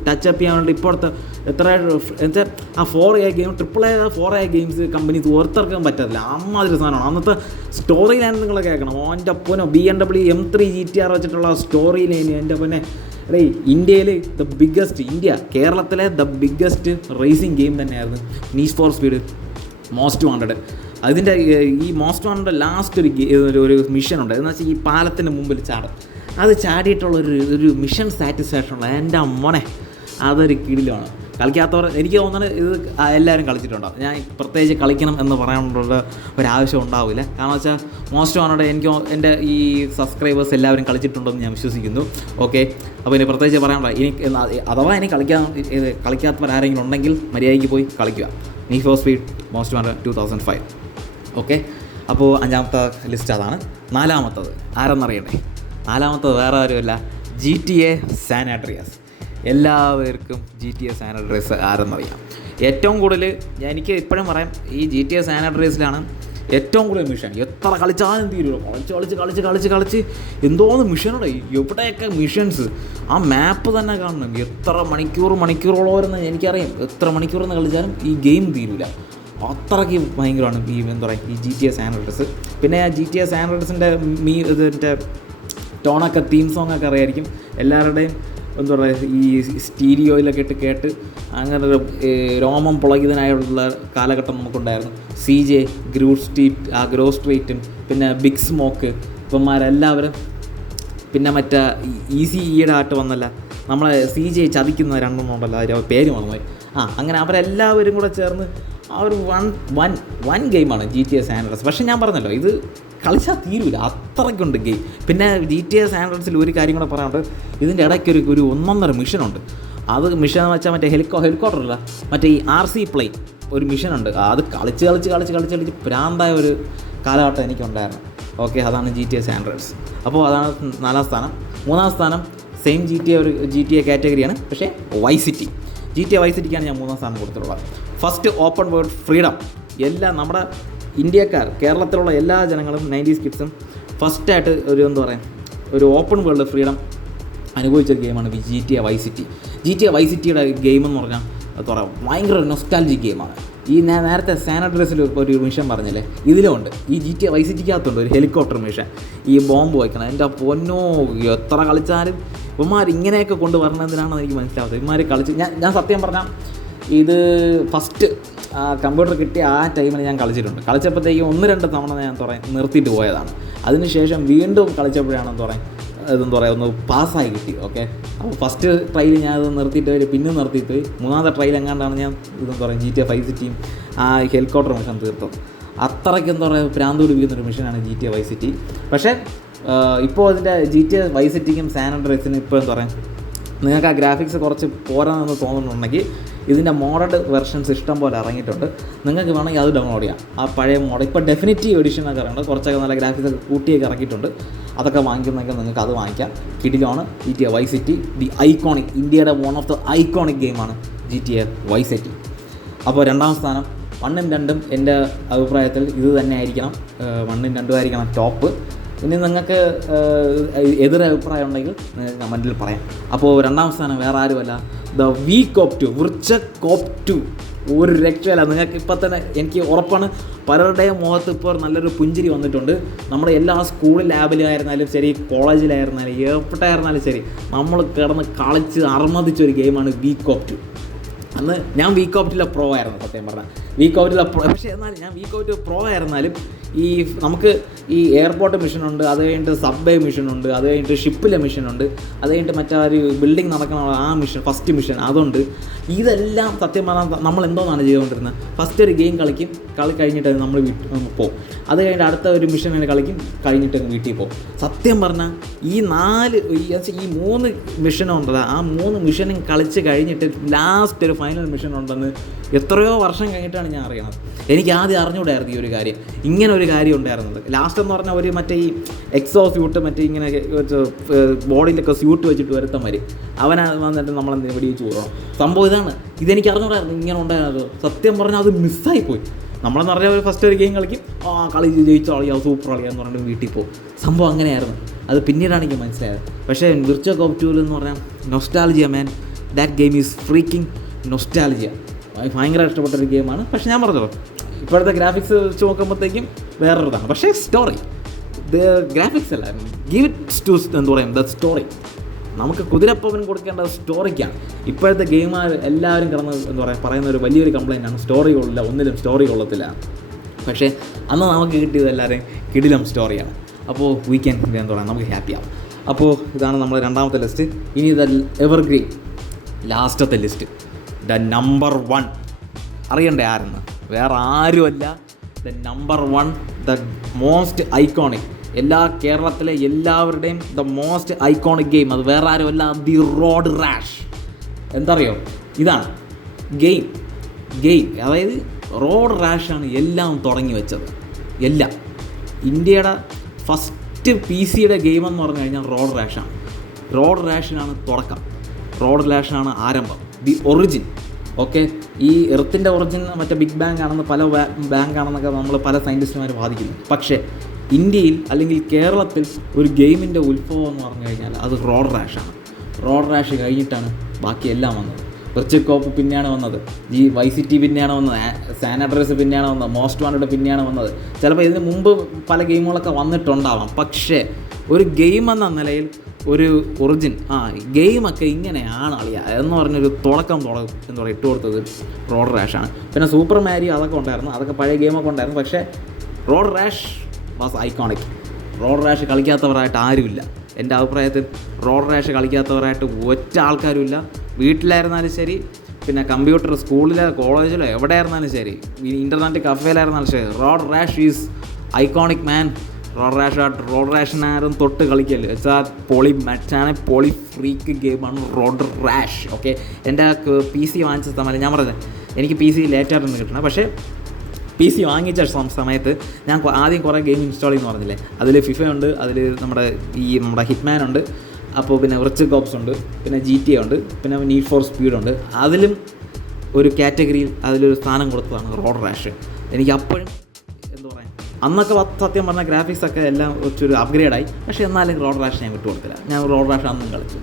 ടച്ച് അപ്പ് ചെയ്യാൻ വേണ്ടി ഇപ്പോഴത്തെ എത്ര എന്നുവെച്ചാൽ ആ four A game triple A four A games companies ഓർത്തെടുക്കാൻ പറ്റത്തില്ല. അമ്മാതിരി സാധനമാണ്. അന്നത്തെ സ്റ്റോറി ലൈൻ നിങ്ങൾ കേൾക്കണം. ഓന്റെ പൊന്നോ B M W M three G T R വെച്ചിട്ടുള്ള സ്റ്റോറി ലൈൻ എന്റെ പൊന്നെ. റേ ഇന്ത്യയിൽ ദ ബിഗ്ഗസ്റ്റ് ഇന്ത്യ കേരളത്തിലെ ദ ബിഗ്ഗസ്റ്റ് റേസിംഗ് ഗെയിം തന്നെയായിരുന്നു Need for Speed Most Wanted അതിന്റെ ഈ മോസ്റ്റ് വാണിന്റെ ലാസ്റ്റ് ഒരു ഒരു മിഷൻ ഉണ്ട്. എന്ന് വെച്ചാൽ ഈ പാലത്തിന് മുമ്പിൽ ചാടും. അത് ചാടിയിട്ടുള്ള ഒരു മിഷൻ സാറ്റിസ്ഫാക്ഷൻ ഉള്ള എന്റെ മോനെ അതൊരു കിടിലാണ് കളിക്കാത്തവർ എനിക്ക് തോന്നുന്നത് ഇത് എല്ലാവരും കളിച്ചിട്ടുണ്ടാവും ഞാൻ പ്രത്യേകിച്ച് കളിക്കണം എന്ന് പറയാനുള്ള ഒരാവശ്യം ഉണ്ടാവില്ല. കാരണം വെച്ചാൽ മോസ്റ്റ് ഓണോടെ എനിക്ക് എന്റെ ഈ സബ്സ്ക്രൈബേഴ്സ് എല്ലാവരും കളിച്ചിട്ടുണ്ടെന്ന് ഞാൻ വിശ്വസിക്കുന്നു. ഓക്കെ? അപ്പോൾ ഇനി പ്രത്യേകിച്ച് പറയാനുള്ള ഇനി അഥവാ ഇനി കളിക്കാൻ ഇത് കളിക്കാത്തവരാരെങ്കിലും ഉണ്ടെങ്കിൽ മര്യാദയ്ക്ക് പോയി കളിക്കുക. Need for Speed Most Wanted two thousand five okay? അപ്പോൾ അഞ്ചാമത്തെ ലിസ്റ്റ് അതാണ്. നാലാമത്തത് ആരെന്നറിയണേ നാലാമത്തത് വേറെ ആരുമല്ല ജി ടി എ സാനാട്രിയസ് എല്ലാവർക്കും G T A San Andreas ആരെന്നറിയാം. ഏറ്റവും കൂടുതൽ എനിക്ക് ഇപ്പോഴും പറയാം ഈ ജി ടി എ സാനാട്രിയസിലാണ് ഏറ്റവും കൂടുതൽ മിഷൻ എത്ര കളിച്ചാലും തീരുമോ കളിച്ച് കളിച്ച് കളിച്ച് കളിച്ച് കളിച്ച് എന്തോന്ന് മിഷനുണ്ട് എവിടെയൊക്കെ മിഷൻസ് ആ മാപ്പ് തന്നെ കാണണം. എത്ര മണിക്കൂർ മണിക്കൂറോളം എനിക്കറിയാം. എത്ര മണിക്കൂറെന്ന് കളിച്ചാലും ഈ ഗെയിം തീരൂല. അത്രയ്ക്ക് ഭയങ്കരമാണ് ഈ എന്താ പറയുക ഈ ജി ടി എസ് ആൻഡ്രോയിഡ്സ് പിന്നെ ആ ജി ടി എസ് ആൻഡ്രോയിഡ്സിന്റെ മീ ഇതിന്റെ ടോണൊക്കെ തീം സോങ് ഒക്കെ അറിയായിരിക്കും. എല്ലാവരുടെയും എന്താ പറയുക ഈ സ്റ്റീരിയോയിലൊക്കെ ഇട്ട് കേട്ട് അങ്ങനെ ഒരു രോമം പുളകിതനായുള്ള കാലഘട്ടം നമുക്കുണ്ടായിരുന്നു. സി ജെ ഗ്രൂ സ്ട്രീറ്റ് ആ ഗ്രോ സ്ട്രീറ്റും പിന്നെ ബിഗ് സ്മോക്ക് ഇവന്മാരെല്ലാവരും പിന്നെ മറ്റേ ഈസി ഈയുടെ ആയിട്ട് വന്നല്ല നമ്മളെ സി ജെ ചതിക്കുന്ന രണ്ടെണ്ണം ഉണ്ടല്ലോ പേര് മറന്നുപോയി. ആ അങ്ങനെ അവരെല്ലാവരും കൂടെ ചേർന്ന് ആ ഒരു വൺ വൺ വൺ ഗെയിമാണ് ജി ടി എസ് ആൻഡ്രസ് പക്ഷേ ഞാൻ പറഞ്ഞല്ലോ ഇത് കളിച്ചാൽ തീരൂല. അത്രയ്ക്കുണ്ട് ഗെയിം. പിന്നെ ജി ടി എസ് ആൻഡ്രസിൽ ഒരു കാര്യം കൂടെ പറയാനുണ്ട്. ഇതിന്റെ ഇടയ്ക്ക് ഒരു ഒരു ഒന്നൊന്നര മിഷനുണ്ട് അത് മിഷൻ എന്ന് വെച്ചാൽ മറ്റേ ഹെലികോ ഹെലികോപ്റ്റർ അല്ല മറ്റേ ഈ ആർ സി പ്ലെയിൻ ഒരു മിഷനുണ്ട് അത് കളിച്ച് കളിച്ച് കളിച്ച് കളിച്ച് കളിച്ച് പ്രാന്തായ ഒരു കാലഘട്ടം എനിക്കുണ്ടായിരുന്നു. ഓക്കെ അതാണ് ജി ടി എസ് ആൻഡ്രോയിഡ്സ് അപ്പോൾ അതാണ് നാലാം സ്ഥാനം. മൂന്നാം സ്ഥാനം സെയിം ജി ടി എ ഒരു ജി ടി എ കാറ്റഗറിയാണ് പക്ഷേ Vice City G T A Vice സിറ്റിക്കാണ് ഞാൻ മൂന്നാം സ്ഥാനം കൊടുത്തിട്ടുള്ളത്. First open world freedom. എല്ലാ നമ്മുടെ ഇന്ത്യക്കാർ കേരളത്തിലുള്ള എല്ലാ ജനങ്ങളും നയന്റീസ് കിഡ്സും ഫസ്റ്റായിട്ട് ഒരു എന്താ പറയുക ഒരു ഓപ്പൺ വേൾഡ് ഫ്രീഡം അനുഭവിച്ച ഗെയിമാണ് G T A Vice City G T A Vice സിറ്റിയുടെ ഗെയിം എന്ന് പറഞ്ഞാൽ പറയാം ഭയങ്കര നൊസ്റ്റാലജിക് ഗെയിമാണ് ഈ ഞാൻ നേരത്തെ സാനഡ്രസ്സിൽ ഒരു മിഷൻ പറഞ്ഞില്ലേ ഇതിലുണ്ട് ഈ ജി ടി വൈ സിറ്റിക്കകത്തുണ്ട് ഒരു ഹെലികോപ്റ്റർ മിഷൻ ഈ ബോംബ് വയ്ക്കണം എന്റെ പൊന്നോ എത്ര കളിച്ചാലും ഇവന്മാർ ഇങ്ങനെയൊക്കെ കൊണ്ട് എനിക്ക് മനസ്സിലാവുന്നത് ഇവന്മാർ കളിച്ച് ഞാൻ ഞാൻ സത്യം പറഞ്ഞാൽ ഇത് ഫസ്റ്റ് ആ കമ്പ്യൂട്ടർ കിട്ടിയ ആ ടൈമിൽ ഞാൻ കളിച്ചിട്ടുണ്ട്. കളിച്ചപ്പോഴത്തേക്കും ഒന്ന് രണ്ട് തവണ ഞാൻ തുറ നിർത്തിയിട്ട് പോയതാണ്. അതിനുശേഷം വീണ്ടും കളിച്ചപ്പോഴാണ് തുടങ്ങി ഇതെന്ന് പറയുക ഒന്ന് പാസ്സായി കിട്ടി ഓക്കെ അപ്പോൾ ഫസ്റ്റ് ട്രയൽ ഞാൻ അത് നിർത്തിയിട്ട് പോയി പിന്നെ നിർത്തിയിട്ട് മൂന്നാമത്തെ ട്രയൽ എങ്ങാണ്ടാണ് ഞാൻ ഇതെന്ന് പറയുക ജി ടി എ ഫൈവ് സിറ്റിയും ആ ഹെലികോപ്റ്റർ മിഷൻ തീർത്തത്. അത്രയ്ക്ക് എന്താ പറയുക പ്രാന്ത് പിടിപ്പിക്കുന്ന ഒരു മിഷനാണ് G T A Vice City പക്ഷേ ഇപ്പോൾ അതിന്റെ ജി ടി എ വൈ സിറ്റിക്കും സാൻ ഇപ്പോൾ എന്താ പറയുക നിങ്ങൾക്ക് ആ ഗ്രാഫിക്സ് കുറച്ച് പോരാന്ന് തോന്നുന്നുണ്ടെങ്കിൽ ഇതിന്റെ മോഡഡ് വെർഷൻസ് ഇഷ്ടം പോലെ ഇറങ്ങിയിട്ടുണ്ട്. നിങ്ങൾക്ക് വേണമെങ്കിൽ അത് ഡൗൺലോഡ് ചെയ്യാം. ആ പഴയ മോഡൽ ഇപ്പോൾ ഡെഫിനിറ്റീവ് എഡിഷൻ ഒക്കെ ഇറങ്ങുന്നുണ്ട്. കുറച്ചൊക്കെ നല്ല ഗ്രാഫിക്സ് ഒക്കെ കൂട്ടിയൊക്കെ ഇറക്കിയിട്ടുണ്ട്. അതൊക്കെ വാങ്ങിക്കുന്നെങ്കിൽ നിങ്ങൾക്ക് അത് വാങ്ങിക്കാം. കിഡിലാണ് G T A Vice City the iconic ഇന്ത്യയുടെ വൺ ഓഫ് ദ ഐക്കോണിക് ഗെയിമാണ് G T A Vice City അപ്പോൾ രണ്ടാം സ്ഥാനം വണ്ണും രണ്ടും എന്റെ അഭിപ്രായത്തിൽ ഇത് തന്നെ ആയിരിക്കണം. വണ്ണും രണ്ടും ആയിരിക്കണം ടോപ്പ് ഇനി നിങ്ങൾക്ക് എതിരഭിപ്രായം ഉണ്ടെങ്കിൽ കമന്റിൽ പറയാം. അപ്പോൾ രണ്ടാം സ്ഥാനം വേറെ ആരുമല്ല. The V Cop two Virtua Cop two. ഒരു രക്ഷയില്ല. നിങ്ങൾക്ക് ഇപ്പം തന്നെ എനിക്ക് ഉറപ്പാണ് പലരുടെയും മുഖത്ത് ഇപ്പോൾ നല്ലൊരു പുഞ്ചിരി വന്നിട്ടുണ്ട്. നമ്മുടെ എല്ലാ സ്കൂൾ ലാബിലായിരുന്നാലും ശരി കോളേജിലായിരുന്നാലും എവിടെയായിരുന്നാലും ശരി നമ്മൾ കിടന്ന് കളിച്ച് അർമ്മതിച്ച ഒരു ഗെയിമാണ് വി കോപ് ടു. അന്ന് ഞാൻ വീക്ക് ഔട്ടിലെ പ്രോ ആയിരുന്നു സത്യം പറഞ്ഞാൽ. വീക്ക് പ്രോ പക്ഷേ എന്നാലും ഞാൻ വീക്ക് ഔട്ട് പ്രോ ആയിരുന്നാലും ഈ നമുക്ക് ഈ എയർപോർട്ട് മിഷനുണ്ട് അത് കഴിഞ്ഞിട്ട് സബ്വേ മിഷനുണ്ട് അത് കഴിഞ്ഞിട്ട് ഷിപ്പിലെ മിഷനുണ്ട് അത് കഴിഞ്ഞിട്ട് മറ്റേ ഒരു ബിൽഡിംഗ് നടക്കണ ആ മിഷൻ ഫസ്റ്റ് മിഷൻ അതുണ്ട്. ഇതെല്ലാം സത്യം പറഞ്ഞാൽ നമ്മൾ എന്തോന്നാണ് ചെയ്തുകൊണ്ടിരുന്നത്? ഫസ്റ്റ് ഒരു ഗെയിം കളിക്കും കളി കഴിഞ്ഞിട്ട് നമ്മൾ പോകും അത് കഴിഞ്ഞിട്ട് അടുത്ത ഒരു മിഷൻ കളിക്കും കഴിഞ്ഞിട്ട് വീട്ടിൽ പോകും സത്യം പറഞ്ഞാൽ ഈ നാല് ഈ മൂന്ന് മിഷനുണ്ടല്ലോ ആ മൂന്ന് മിഷനും കളിച്ച് കഴിഞ്ഞിട്ട് ലാസ്റ്റ് ഒരു ഫൈനൽ മിഷൻ ഉണ്ടെന്ന് എത്രയോ വർഷം കഴിഞ്ഞിട്ടാണ് ഞാൻ അറിയണത്? എനിക്ക് ആദ്യം അറിഞ്ഞുകൂടായിരുന്നു ഈ ഒരു കാര്യം. ഇങ്ങനെ ഒരു കാര്യം ഉണ്ടായിരുന്നത്. ലാസ്റ്റ് എന്ന് പറഞ്ഞാൽ ഒരു മറ്റേ ഈ എക്സോ സ്യൂട്ട് മറ്റേ ഇങ്ങനെ ബോഡിയിലൊക്കെ സ്യൂട്ട് വെച്ചിട്ട് വരുത്ത മാതിരി അവനാ വന്നിട്ട് നമ്മളെന്ത് വെടിവെച്ച് പോകണം സംഭവം ഇതാണ്. ഇതെനിക്ക് അറിഞ്ഞുകൂടായിരുന്നു. ഇങ്ങനെ ഉണ്ടായിരുന്നത്. സത്യം പറഞ്ഞാൽ അത് മിസ്സായിപ്പോയി നമ്മളെന്ന് പറഞ്ഞാൽ ഫസ്റ്റ് ഒരു ഗെയിം കളിക്കും. ആ കളി ജയിച്ച കളിയാ സൂപ്പർ കളിയാന്ന് പറഞ്ഞിട്ട് വീട്ടിൽ പോകും സംഭവം അങ്ങനെയായിരുന്നു. അത് പിന്നീടാണ് എനിക്ക് മനസ്സിലായത്. പക്ഷേ വിർച്വൽ കോപ്റ്റൂൽ എന്ന് പറഞ്ഞാൽ nostalgia man that game is freaking nostalgia ഭയങ്കര ഇഷ്ടപ്പെട്ട ഒരു ഗെയിമാണ്. പക്ഷേ ഞാൻ പറഞ്ഞല്ലോ ഇപ്പോഴത്തെ ഗ്രാഫിക്സ് വെച്ച് നോക്കുമ്പോഴത്തേക്കും വേറൊരിതാണ്. പക്ഷേ സ്റ്റോറി ഗ്രാഫിക്സ് അല്ല ഗിവ് ഇറ്റ് ടു എന്ന് പറയും ദ സ്റ്റോറി നമുക്ക് കുതിരപ്പവൻ കൊടുക്കേണ്ട സ്റ്റോറിക്കാണ് ഇപ്പോഴത്തെ ഗെയിമാർ എല്ലാവരും കിടന്ന് എന്താ പറയുക പറയുന്ന ഒരു വലിയൊരു കംപ്ലൈന്റ് ആണ് സ്റ്റോറി കൊള്ളില്ല ഒന്നിലും സ്റ്റോറി കൊള്ളത്തില്ല. പക്ഷേ അന്ന് നമുക്ക് കിട്ടിയത് എല്ലാവരെയും കിടിലം സ്റ്റോറിയാണ് അപ്പോൾ വീക്കെൻഡ് എന്താ പറയുക നമുക്ക് ഹാപ്പി ആവും. അപ്പോൾ ഇതാണ് നമ്മുടെ രണ്ടാമത്തെ ലിസ്റ്റ് ഇനി ഇത് എവർഗ്രീൻ ലാസ്റ്റത്തെ ലിസ്റ്റ് ദ നമ്പർ വൺ അറിയണ്ടേ ആരെന്ന്? വേറെ ആരുമല്ല. The number one the most iconic എല്ലാ കേരളത്തിലെ എല്ലാവരുടെയും ദ മോസ്റ്റ് ഐക്കോണിക് ഗെയിം അത് വേറെ ആരുമല്ല ദി റോഡ് റാഷ് എന്തറിയോ? ഇതാണ്. ഗെയിം ഗെയിം അതായത് റോഡ് റാഷാണ് എല്ലാം തുടങ്ങി വെച്ചത്. എല്ലാം. ഇന്ത്യയുടെ ഫസ്റ്റ് പി സിയുടെ ഗെയിം എന്ന് പറഞ്ഞു കഴിഞ്ഞാൽ റോഡ് റാഷാണ് റോഡ് റാഷിനാണ് തുടക്കം. റോഡ് റാഷാണ് ആരംഭം. ദി ഒറിജിൻ ഓക്കെ ഈ എർത്തിന്റെ ഒറിജിൻ മറ്റേ ബിഗ് ബാങ്ക് ആണെന്ന് പല ബാങ്ക് ആണെന്നൊക്കെ നമ്മൾ പല സയന്റിസ്റ്റുമാർ വാദിക്കുന്നു. പക്ഷേ ഇന്ത്യയിൽ അല്ലെങ്കിൽ കേരളത്തിൽ ഒരു ഗെയിമിന്റെ ഉത്ഭവം എന്ന് പറഞ്ഞു കഴിഞ്ഞാൽ അത് റോഡ് റാഷാണ് റോഡ് റാഷ് കഴിഞ്ഞിട്ടാണ് ബാക്കി എല്ലാം വന്നത്. കോപ്പ് പിന്നെയാണ് വന്നത്. ഈ വൈ സി ടി പിന്നെയാണ് വന്നത്. സാനഡ്രസ് പിന്നെയാണ് വന്നത്. മോസ്റ്റ് വാണ്ടഡ് പിന്നെയാണ് വന്നത്. ചിലപ്പോൾ ഇതിന് മുമ്പ് പല ഗെയിമുകളൊക്കെ വന്നിട്ടുണ്ടാവാം. പക്ഷേ ഒരു ഗെയിം എന്ന നിലയിൽ ഒരു ഒറിജിൻ ആ ഗെയിമൊക്കെ ഇങ്ങനെയാണ് അളിയ എന്ന് പറഞ്ഞൊരു തുടക്കം തുടക്കം എന്താ പറയുക ഇട്ട് കൊടുത്തത് റോഡ് റാഷാണ് പിന്നെ സൂപ്പർ മാരിയോ അതൊക്കെ ഉണ്ടായിരുന്നു അതൊക്കെ പഴയ ഗെയിമൊക്കെ ഉണ്ടായിരുന്നു പക്ഷേ Road Rash was iconic Road Rash കളിക്കാത്തവരായിട്ട് ആരുമില്ല. എന്റെ അഭിപ്രായത്തിൽ റോഡ് റാഷ് കളിക്കാത്തവരായിട്ട് ഒറ്റ ആൾക്കാരുമില്ല വീട്ടിലായിരുന്നാലും ശരി പിന്നെ കമ്പ്യൂട്ടർ സ്കൂളിലോ കോളേജിലോ എവിടെ ആയിരുന്നാലും ശരി ഇന്റർനെറ്റ് കഫേലായിരുന്നാലും ശരി Road Rash is iconic man Road Rash Road ration ആരും തൊട്ട് കളിക്കൽ വെച്ചാൽ പോളി മച്ചാണ് പോളി ഫ്രീക്ക് ഗെയിമാണ് റോഡ് റാഷ് ഓക്കെ എന്റെ പി സി വാങ്ങിച്ച സമയം ഞാൻ പറഞ്ഞത് എനിക്ക് പി സി ലേറ്റായിട്ടൊന്നും കിട്ടണം. പക്ഷേ പി സി വാങ്ങിച്ച സമയത്ത് ഞാൻ ആദ്യം കുറേ ഗെയിം ഇൻസ്റ്റാൾ ചെയ്യുന്നു പറഞ്ഞില്ലേ? അതിൽ ഫിഫ ഉണ്ട് അതിൽ നമ്മുടെ ഈ നമ്മുടെ ഹിറ്റ്മാൻ ഉണ്ട് അപ്പോൾ പിന്നെ റിച്ച് കോപ്സ് ഉണ്ട് പിന്നെ ജി ടി ഉണ്ട് പിന്നെ നീഡ് ഫോർ സ്പീഡ് ഉണ്ട്. അതിലും ഒരു കാറ്റഗറിയിൽ അതിലൊരു സ്ഥാനം കൊടുത്തതാണ് റോഡ് റാഷ് എനിക്ക് അപ്പോഴും അന്നൊക്കെ സത്യം പറഞ്ഞാൽ ഗ്രാഫിക്സ് ഒക്കെ എല്ലാം ഒരു അപ്ഗ്രേഡായി പക്ഷേ എന്നാലും റോഡ് റാഷ് ഞാൻ വിട്ടുകൊടുത്തില്ല ഞാൻ റോഡ് റാഷ് അന്നും കളിച്ചു.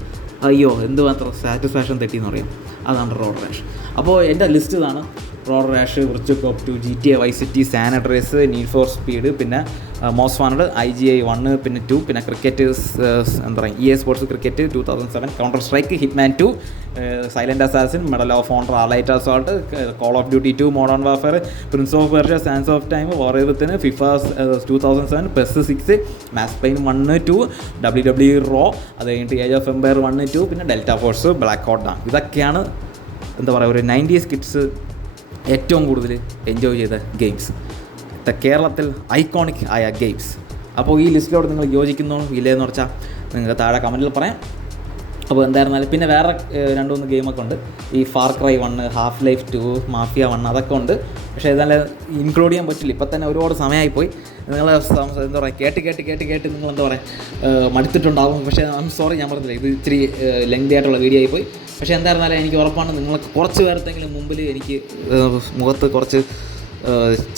അയ്യോ എന്തുമാത്രം സാറ്റിസ്ഫാക്ഷൻ തെറ്റിയെന്ന് പറയാം അതാണ് റോഡ് റാഷ് അപ്പോൾ എന്റെ ലിസ്റ്റ് ഇതാണ്. Road Rash Virtua Cop two G T A Vice City San Andreas Need for Speed പിന്നെ Most Wanted I G I one പിന്നെ ടു പിന്നെ ക്രിക്കറ്റ് എന്താ പറയുക E A Sports cricket two thousand seven Counter Strike Hitman two Silent Assassin Medal of Honor Allied Assault Call of Duty two Modern Warfare Prince of Persia Sands of Time ഓരോരുത്തിന് FIFA two thousand seven PES six Max Payne one two W W Raw അത് കഴിഞ്ഞിട്ട് Age of Empire one two പിന്നെ delta force black ഹോട്ടാണ് ഇതൊക്കെയാണ് എന്താ പറയുക ഒരു nineties kids ഏറ്റവും കൂടുതൽ എൻജോയ് ചെയ്ത ഗെയിംസ് കേരളത്തിൽ ഐക്കോണിക് ആയ ഗെയിംസ് അപ്പോൾ ഈ ലിസ്റ്റിലോട് നിങ്ങൾ യോജിക്കുന്നോ ഇല്ലയെന്ന് വെച്ചാൽ നിങ്ങൾക്ക് താഴെ കമന്റിൽ പറയാം. അപ്പോൾ എന്തായിരുന്നാലും പിന്നെ വേറെ രണ്ട് മൂന്ന് ഗെയിമൊക്കെ ഉണ്ട്. ഈ Far Cry one Half Life two Mafia one അതൊക്കെ ഉണ്ട്. പക്ഷേ ഇതെല്ലാം ഇൻക്ലൂഡ് ചെയ്യാൻ പറ്റില്ല. ഇപ്പം തന്നെ ഒരുപാട് സമയമായിപ്പോയി നിങ്ങൾ എന്താ പറയുക കേട്ട് കേട്ട് കേട്ട് കേട്ട് നിങ്ങൾ എന്താ പറയുക മടുത്തിട്ടുണ്ടാവും. പക്ഷേ ഐ എം സോറി ഞാൻ പറഞ്ഞില്ല ഇത് ഇച്ചിരി ലെങ്തി ആയിട്ടുള്ള വീഡിയോ ആയിപ്പോയി പക്ഷേ എന്തായിരുന്നാലും എനിക്ക് ഉറപ്പാണ് നിങ്ങൾക്ക് കുറച്ച് പേർക്കെങ്കിലും മുമ്പിൽ എനിക്ക് മുഖത്ത് കുറച്ച്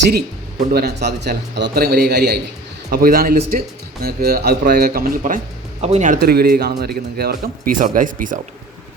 ചിരി കൊണ്ടുവരാൻ സാധിച്ചാൽ അത് അത്രയും വലിയ കാര്യമായില്ലേ. അപ്പോൾ ഇതാണ് ലിസ്റ്റ് നിങ്ങൾക്ക് അഭിപ്രായമൊക്കെ കമന്റിൽ പറയാം. അപ്പോൾ ഇനി അടുത്തൊരു വീഡിയോ കാണുന്നതായിരിക്കും നിങ്ങൾക്ക് ഏവർക്കും. Peace out guys peace out